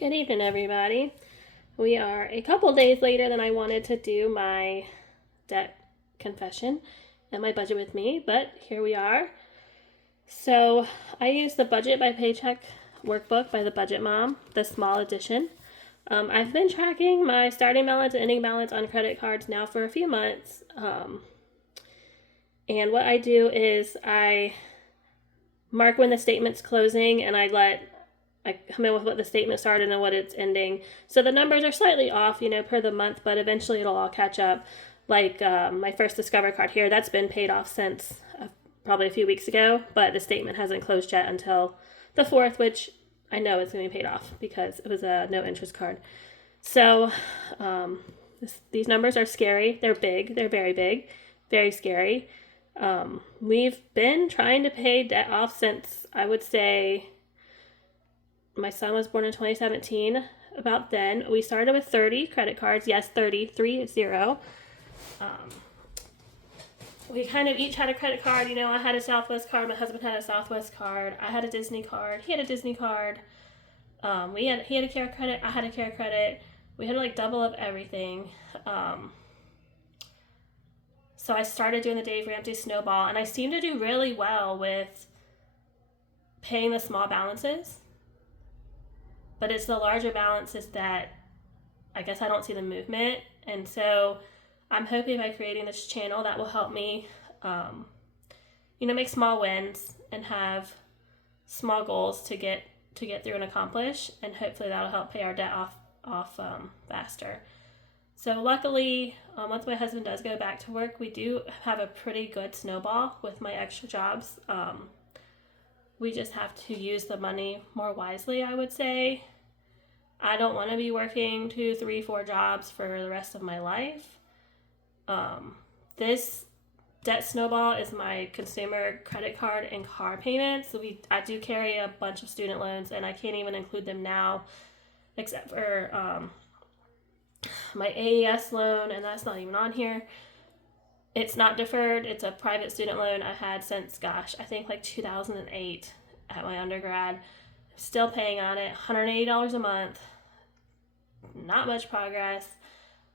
Good evening, everybody. We are a couple days later than I wanted to do my debt confession and my budget with me, but here we are. So I use the Budget by Paycheck workbook by the Budget Mom, the small edition. I've been tracking my starting balance and ending balance on credit cards now for a few months. And what I do is I mark when the statement's closing and I come in with what the statement started and what it's ending. So the numbers are slightly off, per the month, but eventually it'll all catch up. Like my first Discover card here, that's been paid off since probably a few weeks ago, but the statement hasn't closed yet until the 4th, which I know it's going to be paid off because it was a no interest card. So these numbers are scary. They're big. They're very big, very scary. We've been trying to pay debt off since, I would say, my son was born in 2017. About then, we started with 30 credit cards. Yes, 30. We kind of each had a credit card. I had a Southwest card. My husband had a Southwest card. I had a Disney card. He had a Disney card. He had a Care credit. I had a Care credit. We had like double of everything. So I started doing the Dave Ramsey snowball, and I seemed to do really well with paying the small balances. But it's the larger balances that I guess I don't see the movement. And so I'm hoping by creating this channel that will help me, make small wins and have small goals to get through and accomplish. And hopefully that'll help pay our debt off faster. So luckily, once my husband does go back to work, we do have a pretty good snowball with my extra jobs. We just have to use the money more wisely, I would say. I don't want to be working 2, 3, 4 jobs for the rest of my life. This debt snowball is my consumer credit card and car payments. So I do carry a bunch of student loans, and I can't even include them now, except for my AES loan, and that's not even on here. It's not deferred. It's a private student loan I had since, I think like 2008 at my undergrad. Still paying on it, $180 a month. Not much progress.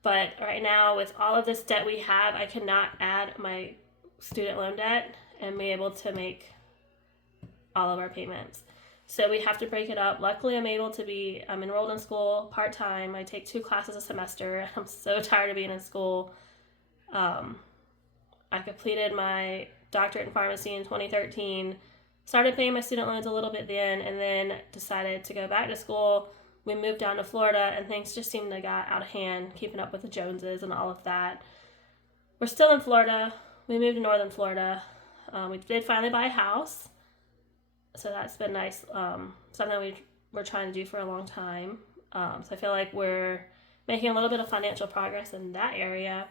But right now, with all of this debt we have, I cannot add my student loan debt and be able to make all of our payments. So we have to break it up. Luckily, I'm enrolled in school part-time. I take 2 classes a semester. I'm so tired of being in school. I completed my doctorate in pharmacy in 2013, started paying my student loans a little bit then, and then decided to go back to school. We moved down to Florida, and things just seemed to got out of hand, keeping up with the Joneses and all of that. We're still in Florida. We moved to northern Florida. We did finally buy a house, so that's been nice. Something we're trying to do for a long time. So I feel like we're making a little bit of financial progress in that area,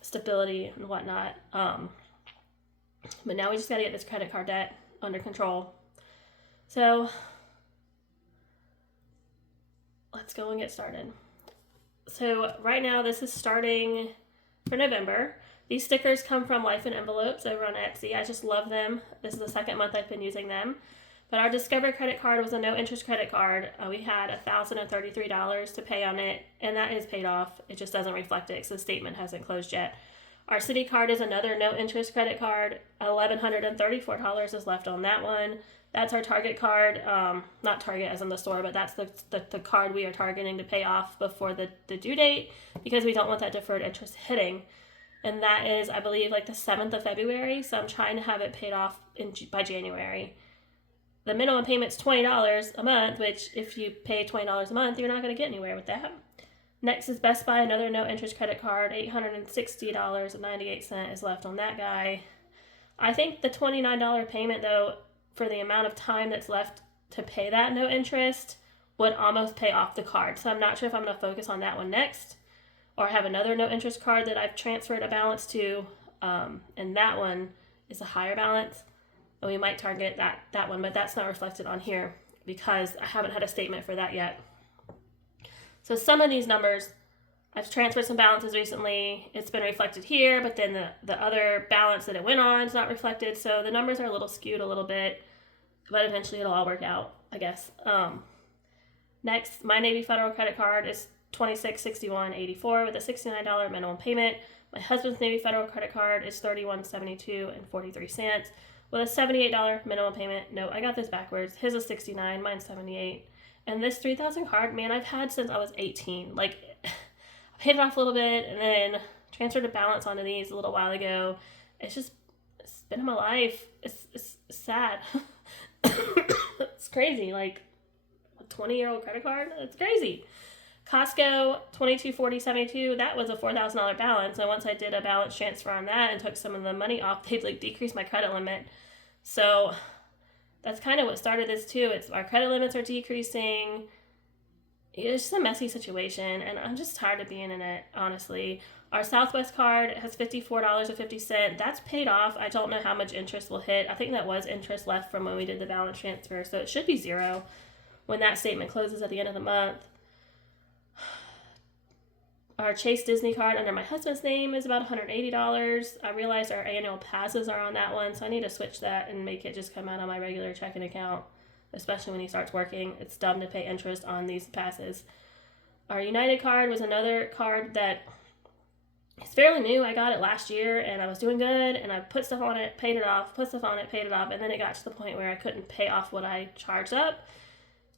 stability and whatnot. But now we just got to get this credit card debt under control. So let's go and get started. So right now, this is starting for November. These stickers come from Life in Envelopes over on Etsy. I just love them. This is the second month I've been using them. But our Discover credit card was a no-interest credit card. We had $1,033 to pay on it, and that is paid off. It just doesn't reflect it because the statement hasn't closed yet. Our City card is another no-interest credit card. $1,134 is left on that one. That's our Target card. Not Target as in the store, but that's the card we are targeting to pay off before the due date because we don't want that deferred interest hitting. And that is, I believe, like the 7th of February, so I'm trying to have it paid off by January. The minimum payment's $20 a month, which if you pay $20 a month, you're not going to get anywhere with that. Next is Best Buy, another no-interest credit card. $860.98 is left on that guy. I think the $29 payment, though, for the amount of time that's left to pay that no interest, would almost pay off the card. So I'm not sure if I'm going to focus on that one next or have another no interest card that I've transferred a balance to, and that one is a higher balance. And we might target that one, but that's not reflected on here because I haven't had a statement for that yet. So some of these numbers, I've transferred some balances recently. It's been reflected here, but then the other balance that it went on is not reflected. So the numbers are a little skewed a little bit, but eventually it'll all work out, I guess. Next, my Navy Federal credit card is $26.61.84 with a $69 minimum payment. My husband's Navy Federal credit card is $31.72.43 with a $78 minimum payment. No, I got this backwards. His is $69, mine's $78. And this 3,000 card, man, I've had since I was 18. Like, I paid it off a little bit and then transferred a balance onto these a little while ago. It's been in my life. It's sad. It's crazy. Like, a 20-year-old credit card? It's crazy. Costco, $22.40.72. That was a $4,000 balance. And once I did a balance transfer on that and took some of the money off, they'd like decreased my credit limit. So that's kind of what started this too. It's our credit limits are decreasing. It's just a messy situation, and I'm just tired of being in it, honestly. Our Southwest card has $54.50. That's paid off. I don't know how much interest will hit. I think that was interest left from when we did the balance transfer, so it should be zero when that statement closes at the end of the month. Our Chase Disney card under my husband's name is about $180. I realized our annual passes are on that one, so I need to switch that and make it just come out on my regular checking account, especially when he starts working. It's dumb to pay interest on these passes. Our United card was another card that is fairly new. I got it last year, and I was doing good, and I put stuff on it, paid it off, put stuff on it, paid it off, and then it got to the point where I couldn't pay off what I charged up.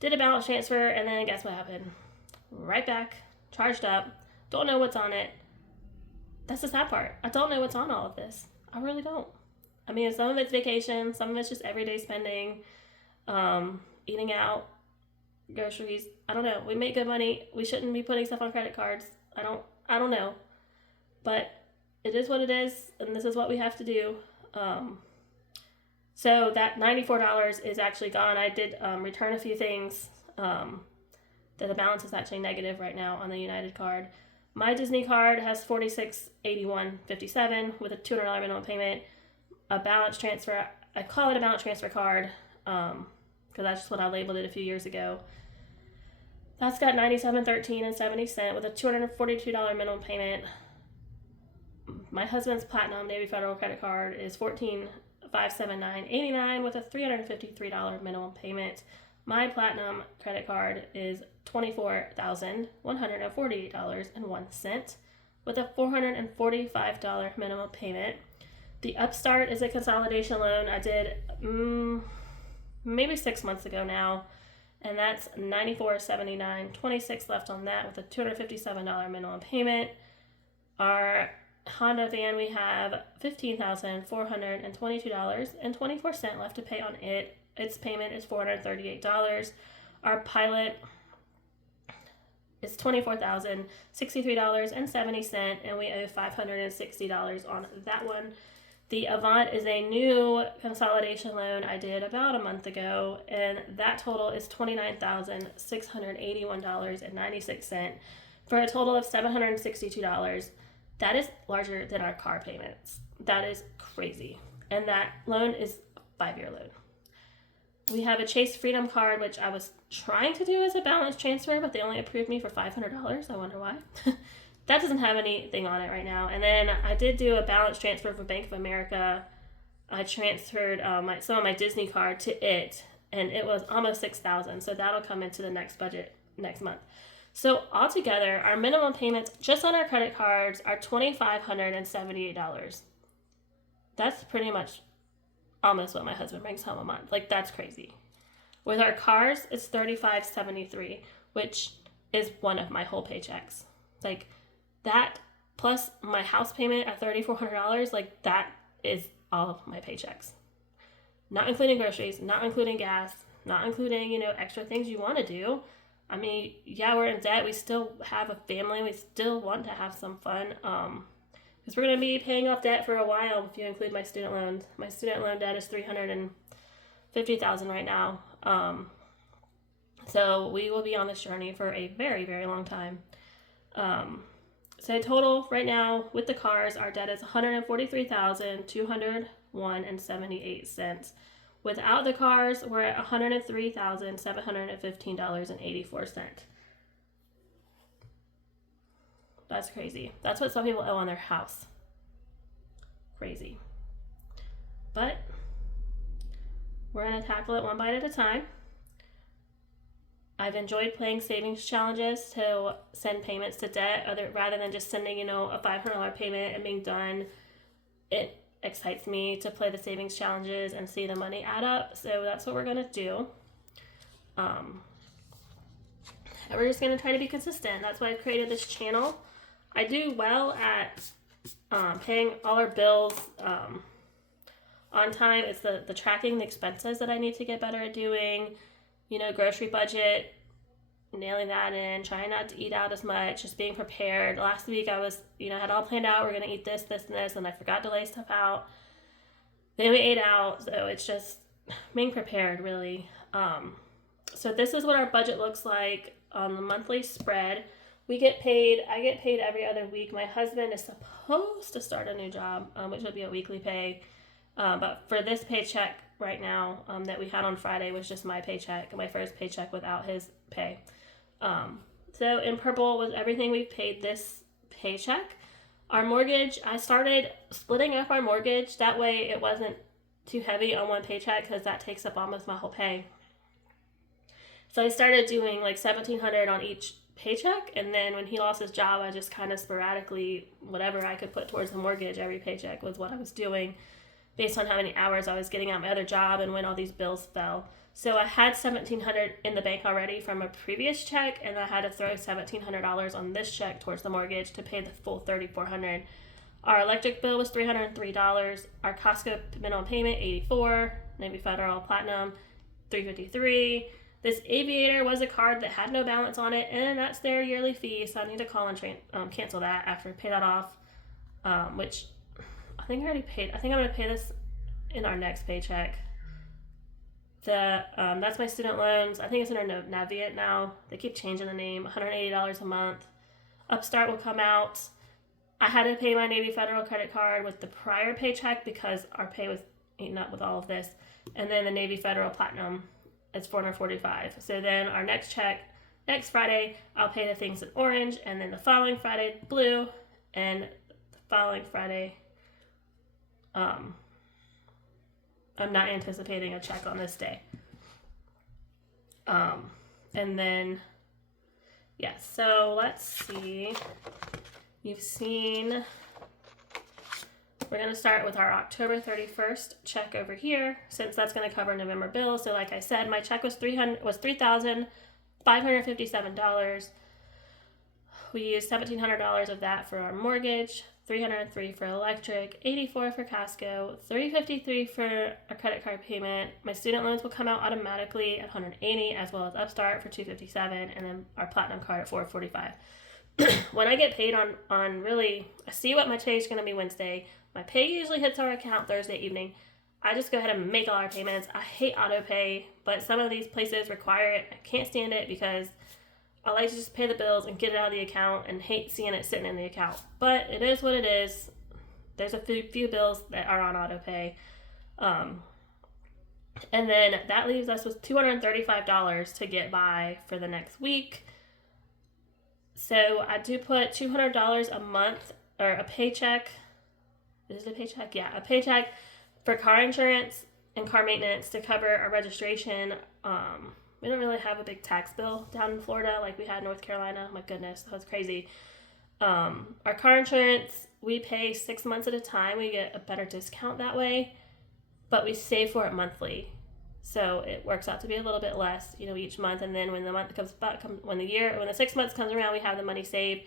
Did a balance transfer, and then guess what happened? Right back, charged up. Don't know what's on it. That's the sad part. I don't know what's on all of this. I really don't. I mean, some of it's vacation, some of it's just everyday spending, eating out, groceries. I don't know. We make good money. We shouldn't be putting stuff on credit cards. I don't know. But it is what it is, and this is what we have to do. So that $94 is actually gone. I did return a few things. That the balance is actually negative right now on the United card. My Disney card has $46.81.57 with a $200 minimum payment. A balance transfer. I call it a balance transfer card because that's just what I labeled it a few years ago. That's got $97.13.70 with a $242 minimum payment. My husband's Platinum Navy Federal credit card is $14.579.89 with a $353 minimum payment. My Platinum credit card is $24,148.01 with a $445 minimum payment. The Upstart is a consolidation loan I did maybe 6 months ago now, and that's $94.79.26 left on that with a $257 minimum payment. Our Honda van, we have $15,422.24 left to pay on it. Its payment is $438. Our Pilot is $24,063.70, and we owe $560 on that one. The Avant is a new consolidation loan I did about a month ago, and that total is $29,681.96 for a total of $762. That is larger than our car payments. That is crazy. And that loan is a 5-year loan. We have a Chase Freedom card, which I was trying to do as a balance transfer, but they only approved me for $500. I wonder why. That doesn't have anything on it right now. And then I did do a balance transfer for Bank of America. I transferred some of my Disney card to it, and it was almost $6,000. So that'll come into the next budget next month. So altogether, our minimum payments just on our credit cards are $2,578. That's pretty much almost what my husband brings home a month. Like, that's crazy. With our cars, it's $35.73, which is one of my whole paychecks. Like, that plus my house payment at $3,400, like, that is all of my paychecks. Not including groceries, not including gas, not including, extra things you want to do. I mean, yeah, we're in debt. We still have a family. We still want to have some fun. Because we're going to be paying off debt for a while if you include my student loans. My student loan debt is $350,000 right now. So we will be on this journey for a very, very long time. So total right now with the cars, our debt is $143,201.78. Without the cars, we're at $103,715.84. That's crazy. That's what some people owe on their house. Crazy. But we're going to tackle it one bite at a time. I've enjoyed playing savings challenges to send payments to debt rather than just sending, a $500 payment and being done. It excites me to play the savings challenges and see the money add up. So that's what we're going to do. And we're just going to try to be consistent. That's why I created this channel. I do well at paying all our bills on time. It's the tracking the expenses that I need to get better at doing. Grocery budget, nailing that in, trying not to eat out as much, just being prepared. Last week I was, had all planned out. We're going to eat this, this, and this, and I forgot to lay stuff out. Then we ate out, so it's just being prepared, really. So this is what our budget looks like on the monthly spread. I get paid every other week. My husband is supposed to start a new job, which will be a weekly pay. But for this paycheck right now that we had on Friday was just my paycheck, my first paycheck without his pay. So in purple was everything we've paid this paycheck. Our mortgage, I started splitting up our mortgage. That way it wasn't too heavy on one paycheck because that takes up almost my whole pay. So I started doing like $1,700 on each paycheck, and then when he lost his job, I just kind of sporadically, whatever I could put towards the mortgage every paycheck was what I was doing based on how many hours I was getting at my other job and when all these bills fell. So I had $1,700 in the bank already from a previous check, and I had to throw $1,700 on this check towards the mortgage to pay the full $3,400. Our electric bill was $303. Our Costco minimum payment, $84. Navy Federal Platinum, $353. This Aviator was a card that had no balance on it, and that's their yearly fee, so I need to call and cancel that after I pay that off, which I think I already paid. I think I'm going to pay this in our next paycheck. That's my student loans. I think it's under Navient now. They keep changing the name. $180 a month. Upstart will come out. I had to pay my Navy Federal credit card with the prior paycheck because our pay was eaten up with all of this. And then the Navy Federal Platinum, it's $445. So then our next check, next Friday, I'll pay the things in orange, and then the following Friday, blue, and the following Friday, I'm not anticipating a check on this day. And then, so let's see. You've seen, we're going to start with our October 31st check over here, since that's going to cover November bill. So like I said, my check was $3,557. We used $1,700 of that for our mortgage, $303 for electric, $84 for Costco, $353 for a credit card payment. My student loans will come out automatically at $180, as well as Upstart for $257, and then our Platinum card at $445. When I get paid on really, I see what my pay is going to be Wednesday. My pay usually hits our account Thursday evening. I just go ahead and make all our payments. I hate auto pay, but some of these places require it. I can't stand it because I like to just pay the bills and get it out of the account and hate seeing it sitting in the account. But it is what it is. There's a few bills that are on auto pay. And then that leaves us with $235 to get by for the next week. So I do put $200 a month, or a paycheck. Is it a paycheck? Yeah, a paycheck for car insurance and car maintenance to cover our registration. We don't really have a big tax bill down in Florida like we had in North Carolina. My goodness, that was crazy. Our car insurance, we pay 6 months at a time. We get a better discount that way, but we save for it monthly. So it works out to be a little bit less, each month. And then when the month comes back, when the 6 months comes around, we have the money saved.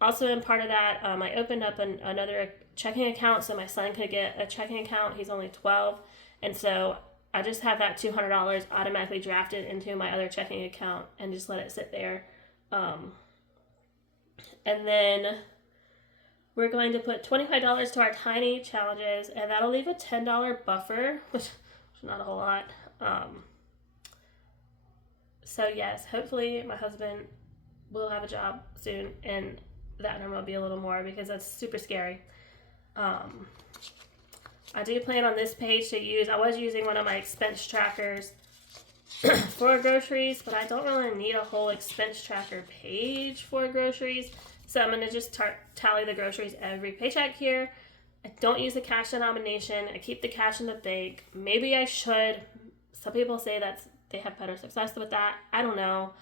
Also, in part of that, I opened up another checking account so my son could get a checking account. He's only 12. And so I just have that $200 automatically drafted into my other checking account and just let it sit there. And then we're going to put $25 to our tiny challenges, and that'll leave a $10 buffer, which is not a whole lot. So yes, hopefully my husband will have a job soon, and that number will be a little more because that's super scary. I do plan on this page to use, I was using one of my expense trackers for groceries, but I don't really need a whole expense tracker page for groceries. So I'm going to just tally the groceries every paycheck here. I don't use the cash denomination. I keep the cash in the bank. Maybe I should. Some people say that's they have better success with that. I don't know.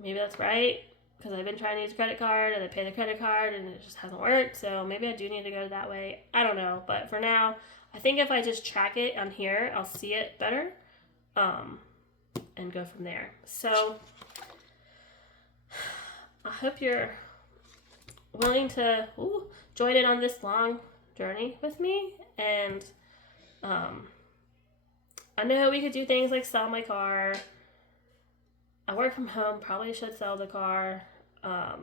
Maybe that's right, because I've been trying to use a credit card and I pay the credit card and it just hasn't worked. So maybe I do need to go that way. I don't know. But for now, I think if I just track it on here, I'll see it better, and go from there. So I hope you're willing to join in on this long journey with me. And I know we could do things like sell my car. I work from home, probably should sell the car. I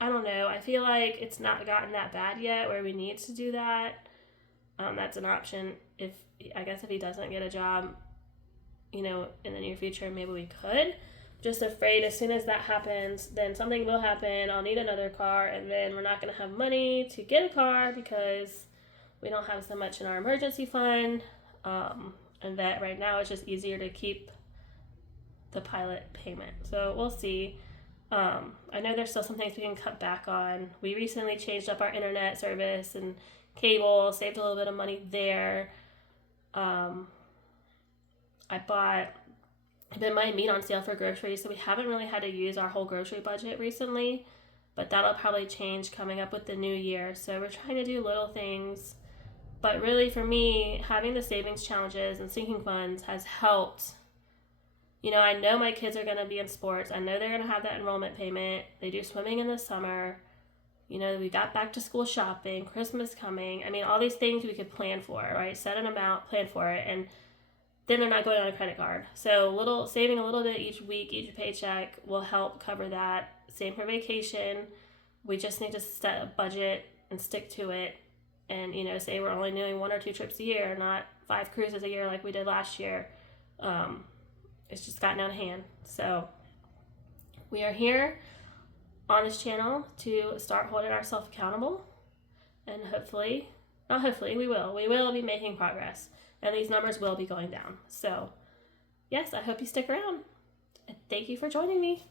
don't know. I feel like it's not gotten that bad yet where we need to do that. That's an option. If he doesn't get a job, in the near future, maybe we could. Just afraid as soon as that happens, then something will happen. I'll need another car, and then we're not going to have money to get a car because we don't have so much in our emergency fund. And that right now it's just easier to keep the pilot payment. So we'll see. I know there's still some things we can cut back on. We recently changed up our internet service and cable, saved a little bit of money there. I've been buying meat on sale for groceries, so we haven't really had to use our whole grocery budget recently, but that'll probably change coming up with the new year. So we're trying to do little things, but really for me, having the savings challenges and sinking funds has helped. I know my kids are going to be in sports. I know they're going to have that enrollment payment. They do swimming in the summer. We got back to school shopping, Christmas coming. All these things we could plan for, right? Set an amount, plan for it, and then they're not going on a credit card. So saving a little bit each week, each paycheck will help cover that. Same for vacation. We just need to set a budget and stick to it. And, say we're only doing 1 or 2 trips a year, not 5 cruises a year like we did last year. It's just gotten out of hand. So we are here on this channel to start holding ourselves accountable. And we will be making progress. And these numbers will be going down. So, yes, I hope you stick around. And thank you for joining me.